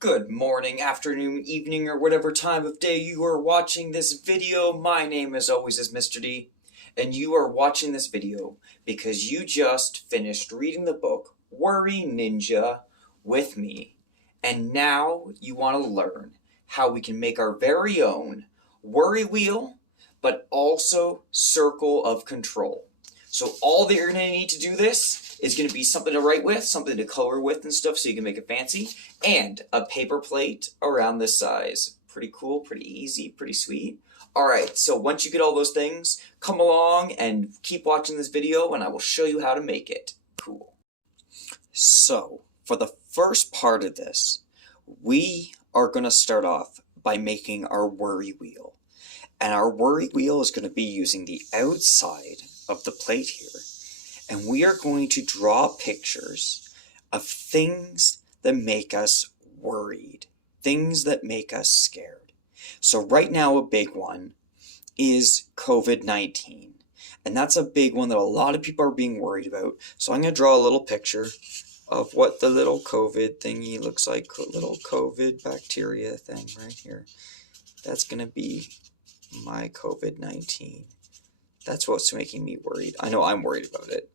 Good morning, afternoon, evening, or whatever time of day you are watching this video. My name, as always, is Mr. D, and you are watching this video because you just finished reading the book Worry Ninja with me, and now you want to learn how we can make our very own worry wheel, but also circle of control. So all that you're going to need to do this is going to be something to write with, something to color with and stuff so you can make it fancy, and a paper plate around this size. Pretty cool, pretty easy, pretty sweet. Alright, so once you get all those things, come along and keep watching this video and I will show you how to make it. Cool. So, for the first part of this, we are going to start off by making our worry wheel. And our worry wheel is going to be using the outside of the plate here. And we are going to draw pictures of things that make us worried, things that make us scared. So right now a big one is COVID-19. And that's a big one that a lot of people are being worried about. So I'm going to draw a little picture of what the little COVID thingy looks like, little COVID bacteria thing right here. That's going to be my COVID-19. That's what's making me worried. I know I'm worried about it.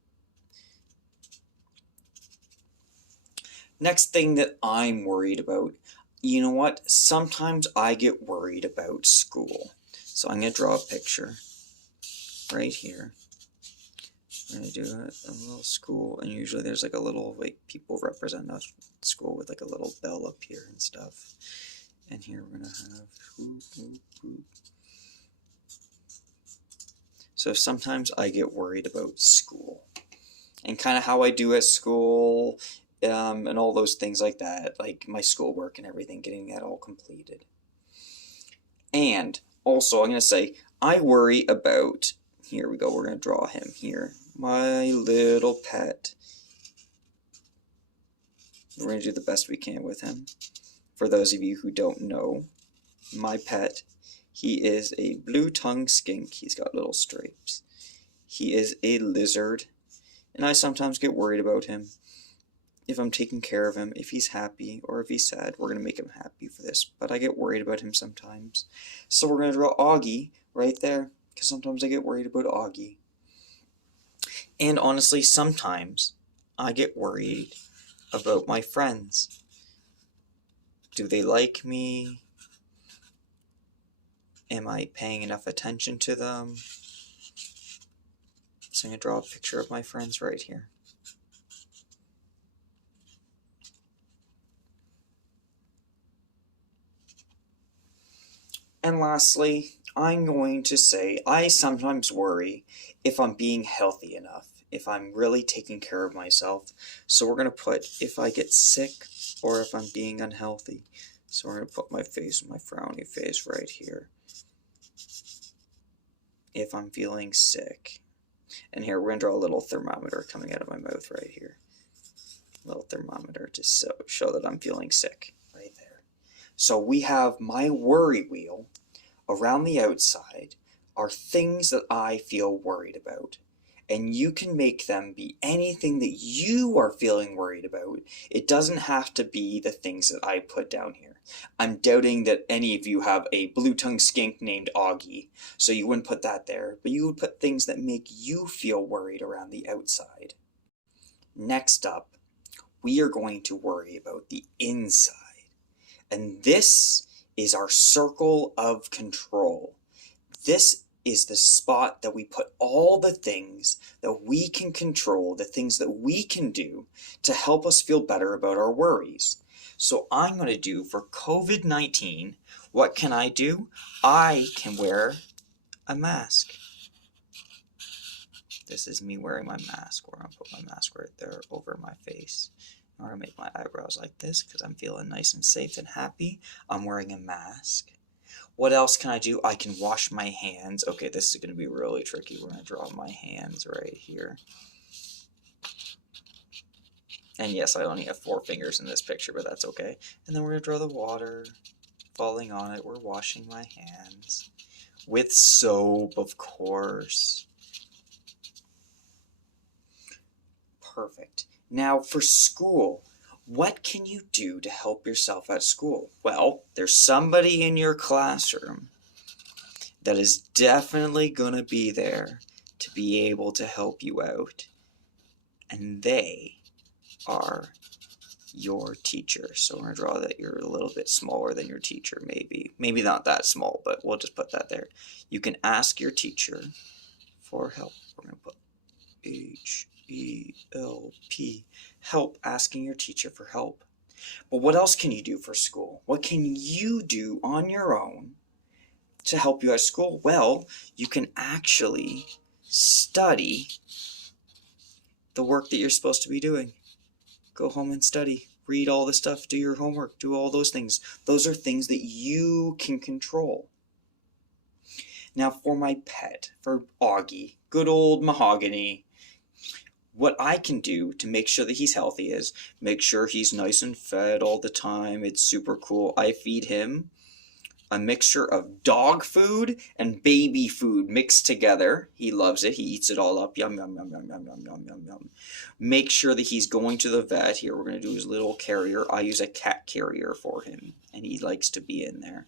Next thing that I'm worried about, you know what? Sometimes I get worried about school. So I'm going to draw a picture right here. I'm going to do a little school, and usually there's like a little, like, people represent a school with like a little bell up here and stuff. And here we're going to have whoop, whoop, whoop. So sometimes I get worried about school and kind of how I do at school and all those things like that, like my schoolwork and everything, getting that all completed. And also I'm going to say I worry about, here we go, we're going to draw him here, my little pet. We're going to do the best we can with him. For those of you who don't know, my pet, he is a blue-tongued skink. He's got little stripes. He is a lizard, and I sometimes get worried about him. If I'm taking care of him, if he's happy or if he's sad, we're going to make him happy for this. But I get worried about him sometimes. So we're going to draw Augie right there, because sometimes I get worried about Augie. And honestly, sometimes I get worried about my friends. Do they like me? Am I paying enough attention to them? So I'm going to draw a picture of my friends right here. And lastly, I'm going to say I sometimes worry if I'm being healthy enough, if I'm really taking care of myself. So we're going to put if I get sick or if I'm being unhealthy. So we're going to put my face, my frowny face right here. If I'm feeling sick. And here we're going to draw a little thermometer coming out of my mouth right here. A little thermometer to show that I'm feeling sick right there. So we have my worry wheel. Around the outside are things that I feel worried about. And you can make them be anything that you are feeling worried about. It doesn't have to be the things that I put down here. I'm doubting that any of you have a blue-tongued skink named Augie, so you wouldn't put that there, but you would put things that make you feel worried around the outside. Next up, we are going to worry about the inside. And this is our circle of control. This is the spot that we put all the things that we can control, the things that we can do to help us feel better about our worries. So I'm going to do for COVID-19, what can I do? I can wear a mask. This is me wearing my mask. We're going to put my mask right there over my face. I'm going to make my eyebrows like this because I'm feeling nice and safe and happy. I'm wearing a mask. What else can I do? I can wash my hands. Okay, this is going to be really tricky. We're going to draw my hands right here. And yes, I only have 4 fingers in this picture, but that's okay. And then we're going to draw the water falling on it. We're washing my hands with soap, of course. Perfect. Now for school, What can you do to help yourself at school? Well, there's somebody in your classroom that is definitely going to be there to be able to help you out. And they are your teacher. So we're going to draw that you're a little bit smaller than your teacher, maybe. Maybe not that small, but we'll just put that there. You can ask your teacher for help. We're going to put H-E-L-P, help, asking your teacher for help. But what else can you do for school? What can you do on your own to help you at school? Well, you can actually study the work that you're supposed to be doing. Go home and study. Read all the stuff. Do your homework. Do all those things. Those are things that you can control. Now for my pet, for Augie, good old Mahogany, what I can do to make sure that he's healthy is make sure he's nice and fed all the time. It's super cool. I feed him a mixture of dog food and baby food mixed together. He loves it. He eats it all up. Yum, yum, yum, yum, yum, yum, yum, yum, yum. Make sure that he's going to the vet. Here, we're going to do his little carrier. I use a cat carrier for him, and he likes to be in there.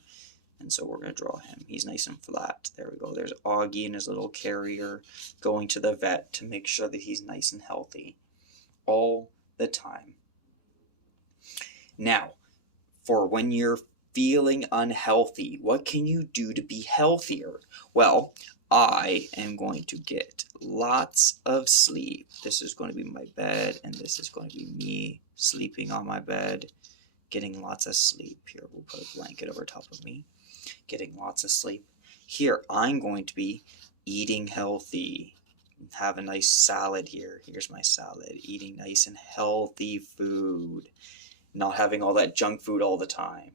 And so we're going to draw him. He's nice and flat. There we go. There's Augie and his little carrier going to the vet to make sure that he's nice and healthy all the time. Now, for when you're feeling unhealthy, what can you do to be healthier? Well, I am going to get lots of sleep. This is going to be my bed, and this is going to be me sleeping on my bed, getting lots of sleep. Here, we'll put a blanket over top of me, getting lots of sleep. Here, I'm going to be eating healthy. Have a nice salad here. Here's my salad. Eating nice and healthy food. Not having all that junk food all the time.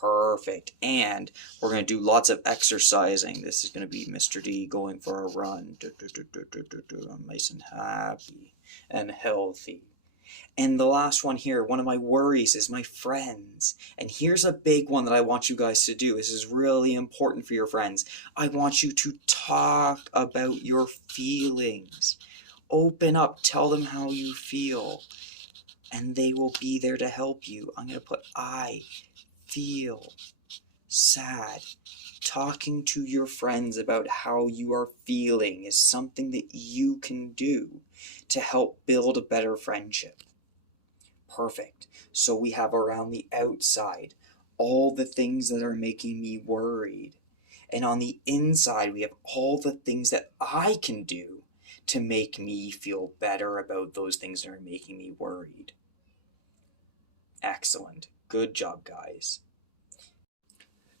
Perfect. And we're going to do lots of exercising. This is going to be Mr. D going for a run. I'm nice and happy and healthy. And the last one here, one of my worries is my friends. And here's a big one that I want you guys to do. This is really important for your friends. I want you to talk about your feelings. Open up. Tell them how you feel. And they will be there to help you. I'm going to put I feel sad. Talking to your friends about how you are feeling is something that you can do to help build a better friendship. Perfect. So we have around the outside all the things that are making me worried. And on the inside, we have all the things that I can do to make me feel better about those things that are making me worried. Excellent. Good job, guys.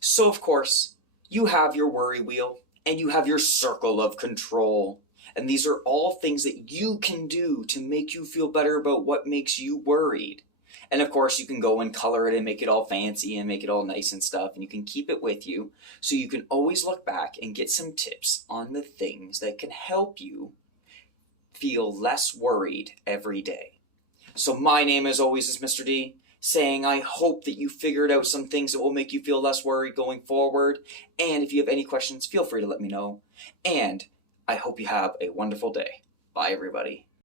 So, of course, you have your worry wheel and you have your circle of control. And these are all things that you can do to make you feel better about what makes you worried. And of course, you can go and color it and make it all fancy and make it all nice and stuff. And you can keep it with you so you can always look back and get some tips on the things that can help you feel less worried every day. So my name, as always, is Mr. D, saying I hope that you figured out some things that will make you feel less worried going forward. And if you have any questions, feel free to let me know. And I hope you have a wonderful day. Bye, everybody.